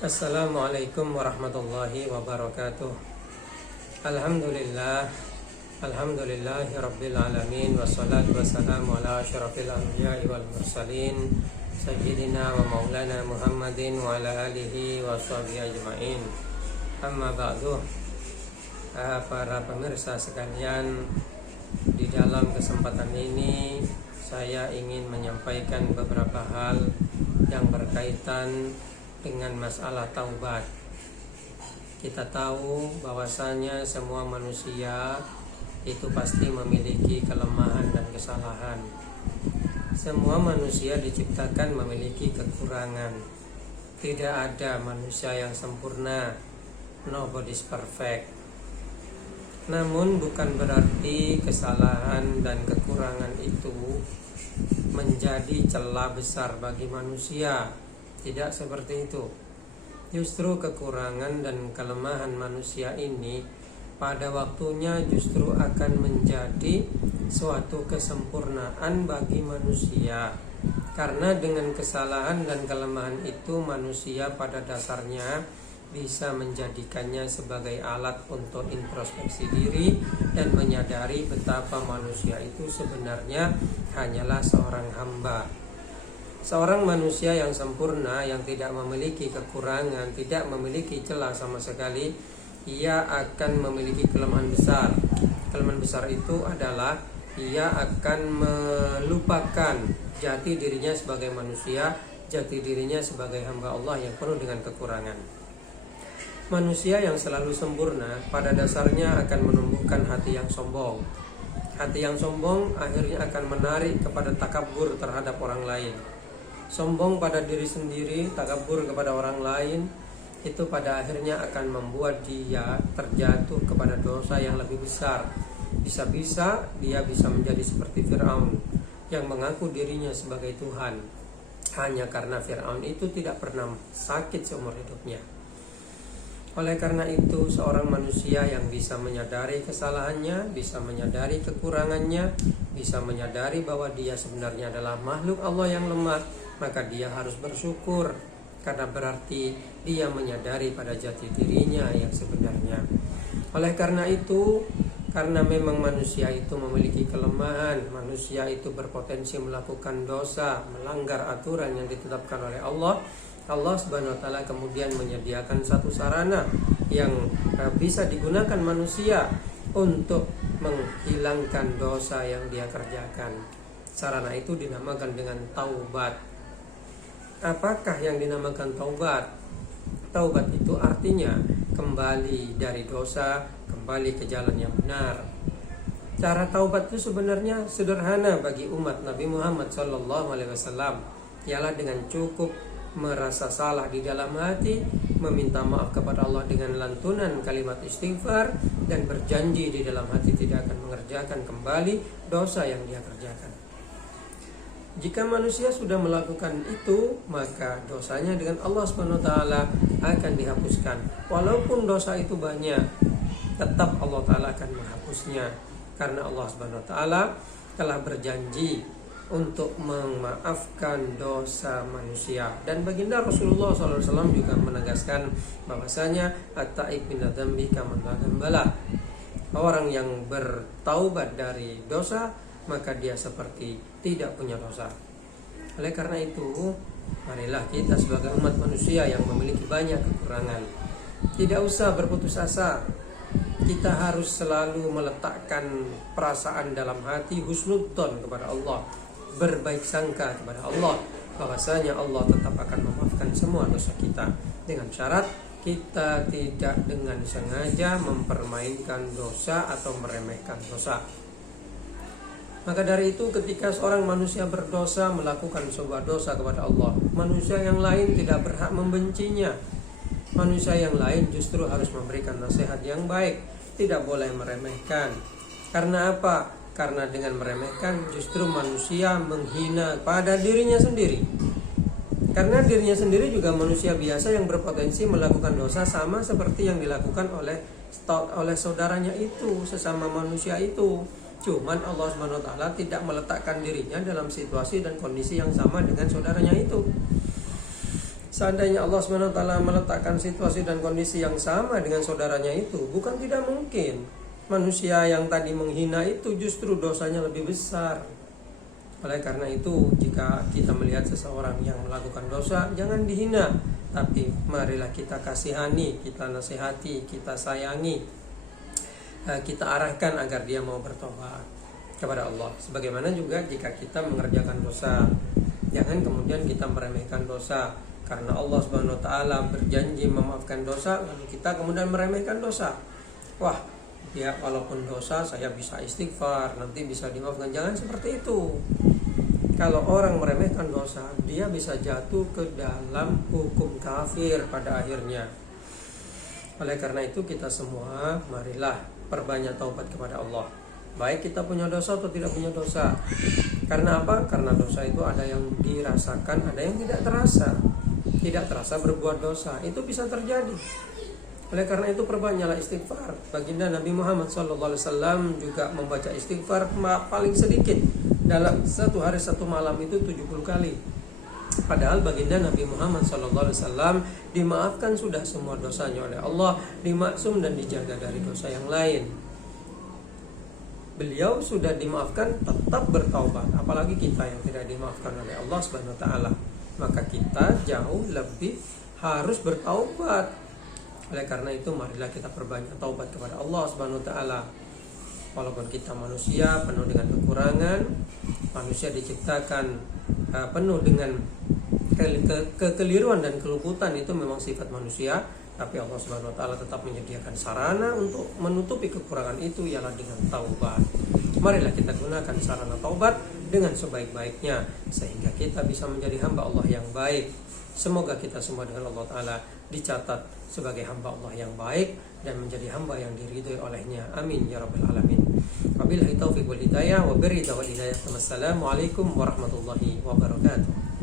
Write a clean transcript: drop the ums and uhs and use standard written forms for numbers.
Assalamualaikum warahmatullahi wabarakatuh. Alhamdulillahi rabbil alamin. Wassalatu wassalamu ala asyrafil anbiya'i wal mursalin sayyidina wa maulana Muhammadin wa ala alihi wa sahbihi ajma'in. Amma ba'du. Para pemirsa sekalian, di dalam kesempatan ini saya ingin menyampaikan beberapa hal yang berkaitan dengan masalah taubat. Kita tahu bahwasanya semua manusia itu pasti memiliki kelemahan dan kesalahan. Semua manusia diciptakan memiliki kekurangan. Tidak ada manusia yang sempurna. Nobody's perfect. Namun bukan berarti kesalahan dan kekurangan itu menjadi celah besar bagi manusia. Tidak seperti itu. Justru kekurangan dan kelemahan manusia ini pada waktunya justru akan menjadi suatu kesempurnaan bagi manusia. Karena dengan kesalahan dan kelemahan itu manusia pada dasarnya bisa menjadikannya sebagai alat untuk introspeksi diri dan menyadari betapa manusia itu sebenarnya hanyalah seorang hamba. Seorang manusia yang sempurna, yang tidak memiliki kekurangan, tidak memiliki celah sama sekali, ia akan memiliki kelemahan besar. Kelemahan besar itu adalah ia akan melupakan jati dirinya sebagai manusia, jati dirinya sebagai hamba Allah yang penuh dengan kekurangan. Manusia yang selalu sempurna pada dasarnya akan menumbuhkan hati yang sombong. Hati yang sombong akhirnya akan menarik kepada takabur terhadap orang lain. Sombong pada diri sendiri, takabur kepada orang lain, itu pada akhirnya akan membuat dia terjatuh kepada dosa yang lebih besar. Bisa-bisa dia bisa menjadi seperti Fir'aun yang mengaku dirinya sebagai Tuhan, hanya karena Fir'aun itu tidak pernah sakit seumur hidupnya. Oleh karena itu, seorang manusia yang bisa menyadari kesalahannya, bisa menyadari kekurangannya, bisa menyadari bahwa dia sebenarnya adalah makhluk Allah yang lemah, maka dia harus bersyukur, karena berarti dia menyadari pada jati dirinya yang sebenarnya. Oleh karena itu, karena memang manusia itu memiliki kelemahan, manusia itu berpotensi melakukan dosa, melanggar aturan yang ditetapkan oleh Allah. Allah Subhanahu wa taala kemudian menyediakan satu sarana yang bisa digunakan manusia untuk menghilangkan dosa yang dia kerjakan. Sarana itu dinamakan dengan taubat. Apakah yang dinamakan taubat? Taubat itu artinya kembali dari dosa, kembali ke jalan yang benar. Cara taubat itu sebenarnya sederhana bagi umat Nabi Muhammad SAW. Ialah dengan cukup merasa salah di dalam hati, meminta maaf kepada Allah dengan lantunan kalimat istighfar, dan berjanji di dalam hati tidak akan mengerjakan kembali dosa yang dia kerjakan. Jika manusia sudah melakukan itu, maka dosanya dengan Allah Subhanahu wa taala akan dihapuskan. Walaupun dosa itu banyak, tetap Allah taala akan menghapusnya, karena Allah Subhanahu wa taala telah berjanji untuk memaafkan dosa manusia. Dan baginda Rasulullah SAW juga menegaskan bahwasanya at-taib min dzambi kaman la dzambala. Orang yang bertaubat dari dosa, maka dia seperti tidak punya dosa. Oleh karena itu, marilah kita sebagai umat manusia yang memiliki banyak kekurangan, tidak usah berputus asa. Kita harus selalu meletakkan perasaan dalam hati husnudzon kepada Allah, berbaik sangka kepada Allah, bahwasanya Allah tetap akan memaafkan semua dosa kita, dengan syarat kita tidak dengan sengaja mempermainkan dosa atau meremehkan dosa. Maka dari itu, ketika seorang manusia berdosa, melakukan sebuah dosa kepada Allah, manusia yang lain tidak berhak membencinya. Manusia yang lain justru harus memberikan nasihat yang baik, tidak boleh meremehkan. Karena apa? Karena dengan meremehkan justru manusia menghina pada dirinya sendiri. Karena dirinya sendiri juga manusia biasa yang berpotensi melakukan dosa sama seperti yang dilakukan oleh saudaranya itu, sesama manusia itu. Cuman Allah SWT tidak meletakkan dirinya dalam situasi dan kondisi yang sama dengan saudaranya itu. Seandainya Allah SWT meletakkan situasi dan kondisi yang sama dengan saudaranya itu, bukan tidak mungkin manusia yang tadi menghina itu justru dosanya lebih besar. Oleh karena itu, jika kita melihat seseorang yang melakukan dosa, jangan dihina, tapi marilah kita kasihani, kita nasihati, kita sayangi, kita arahkan agar dia mau bertobat kepada Allah. Sebagaimana juga jika kita mengerjakan dosa, jangan kemudian kita meremehkan dosa, karena Allah Subhanahu wa taala berjanji memaafkan dosa, lalu kita kemudian meremehkan dosa. Wah, ya walaupun dosa saya bisa istighfar, nanti bisa dimaafkan. Jangan seperti itu. Kalau orang meremehkan dosa, dia bisa jatuh ke dalam hukum kafir pada akhirnya. Oleh karena itu kita semua marilah perbanyak taubat kepada Allah, baik kita punya dosa atau tidak punya dosa. Karena apa? Karena dosa itu ada yang dirasakan, ada yang tidak terasa. Tidak terasa berbuat dosa, itu bisa terjadi. Oleh karena itu perbanyaklah istighfar. Baginda Nabi Muhammad SAW juga membaca istighfar paling sedikit dalam satu hari satu malam itu 70 kali. Padahal baginda Nabi Muhammad SAW dimaafkan sudah semua dosanya oleh Allah, dimaksum dan dijaga dari dosa yang lain. Beliau sudah dimaafkan, tetap bertaubat. Apalagi kita yang tidak dimaafkan oleh Allah Subhanahu wa taala. Maka kita jauh lebih harus bertaubat. Oleh karena itu marilah kita perbanyak taubat kepada Allah Subhanahu wa taala. Walaupun kita manusia penuh dengan kekurangan, manusia diciptakan penuh dengan kekeliruan dan keluputan, itu memang sifat manusia, tapi Allah Subhanahu wa taala tetap menyediakan sarana untuk menutupi kekurangan itu, ialah dengan taubat. Marilah kita gunakan sarana taubat dengan sebaik-baiknya sehingga kita bisa menjadi hamba Allah yang baik. Semoga kita semua dengan Allah Ta'ala dicatat sebagai hamba Allah yang baik dan menjadi hamba yang diridhoi olehnya. Amin ya rabbal alamin. Wabillahi taufiq wal hidayah wa birridha wal hidayah. Wassalamualaikum warahmatullahi wabarakatuh.